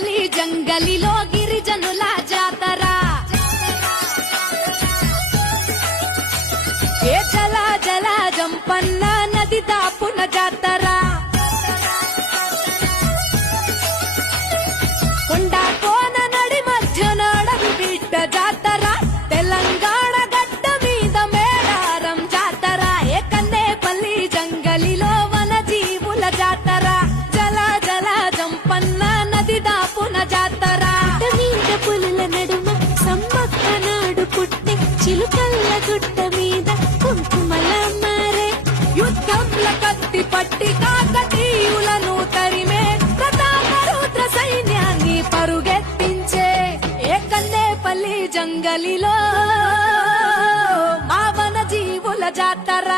పల్లి జంగలిలో గిరిజనుల జాతర ఏ జల జల జంపన్న నది దాపున జాతర కొండా కోన నడి మధ్య నడవి బిడ్డ జాతర తెలంగాణ గడ్డ మీద మేడారం జాతర ఏ కన్నేపల్లి జంగలిలో వన జీవుల జాతర జల జల జంపన్న నది దాపున జాతర మీద పులుల నడుమ సమ్మక్క నాడు పుట్టి చిలుకల్ల గుట్ట మీద కుంకుమల మారే యుద్ధంల కత్తి పట్టి కాకతీయులను తరిమే ప్రతాపరుద్ర సైన్యాన్ని పరుగెత్తించే ఏ కన్నేపల్లి జంగలిలో మా వన జీవుల జాతర